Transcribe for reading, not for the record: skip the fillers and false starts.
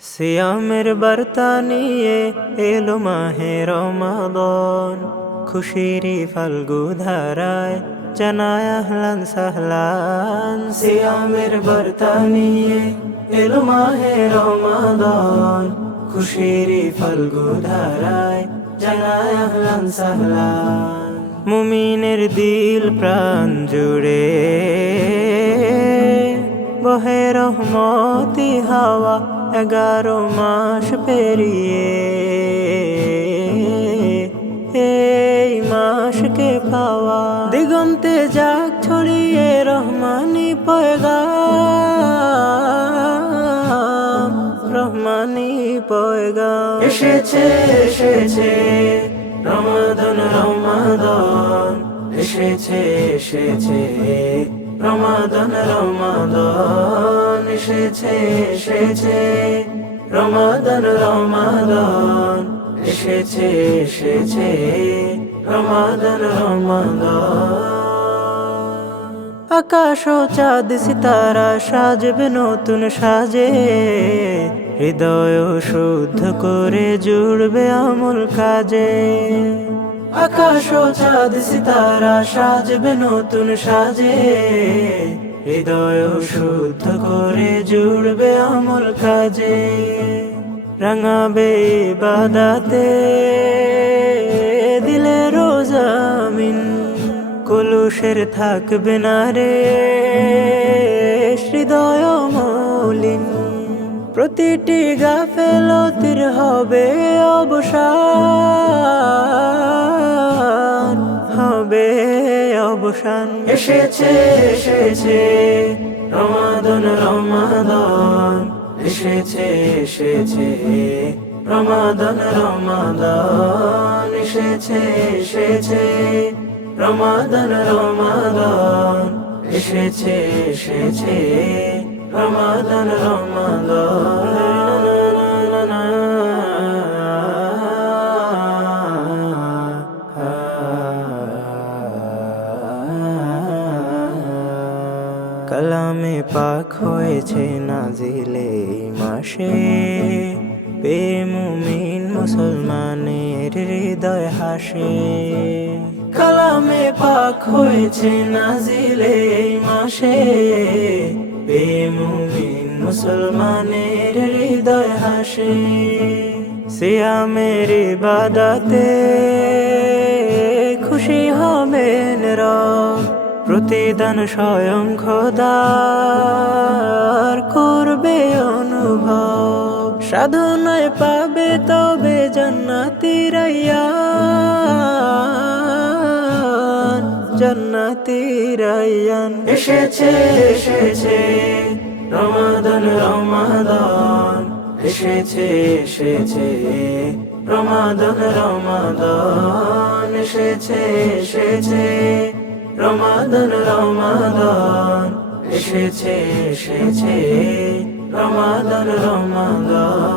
সিয়ামের বার্তা নিয়ে এলো মাহে রমাদান, খুশিরি ফাল্গু ধারায় জানায় আহলান সাহলান। সিয়ামের বার্তা নিয়ে এলো মাহে রমাদান, খুশিরি ফাল্গু ধারায় জানায় আহলান সাহলান। মুমিনের দিল প্রাণ জুড়ে বহে রহমতি হাওয়া, 11 মাস পেরিয়ে এই মাসকে পাওয়া। দিগন্তে যাক ছড়িয়ে রহমানি পয়গাম, রহমানি পয়গাম। এসেছে এসেছে রমাদান রমাদান, এসেছে এসেছে রমাদান রমাদান, এসেছে এসেছে রমাদান রমাদান, এসেছে এসেছে রমাদান রমাদান। আকাশ ও চাঁদ সিতারা সাজবে নতুন সাজে, হৃদয় শুদ্ধ করে জুড়বে আমল কাজে। আকাশ ও চাঁদ সিতারা সাজবে নতুন সাজে, হৃদয় শুদ্ধ করে জুড়বে আমল কাজে। রাঙাবে ইবাদতে দিলে রোজামিন, কলুষের থাকবে না রে হৃদয় মৌলিন। প্রতিটি গাফেলতির হবে অবসান, হবে অবসান। এসেছে এসেছে রমাদান রমাদান, এসেছে এসেছে রমাদান রমাদান, এসেছে এসেছে রমাদান রমাদান, এসেছে এসেছে রমাদান রমাদান। কালামে পাক হয়েছে নাজিলে মাসে, বেমুমিন মুসলমানের হৃদয় হাসে। কালামে পাক হয়েছে নাজিলে মাসে, বেমুমিন মুসলমানের হৃদয় হাসে। সিয়ামের ইবাদতে খুশি হবেন রব, প্রতিদান স্বয়ং খোদার করবে অনুভব। সাধনায় পাবে তবে জান্নাতি রায়্যান, জান্নাতি রায়্যান। এসেছে এসেছে রমাদান রমাদান, এসেছে এসেছে রমাদান রমাদান, এসেছে এসেছে রমাদান রমাদান, এসেছে এসেছে রমাদান রমাদান।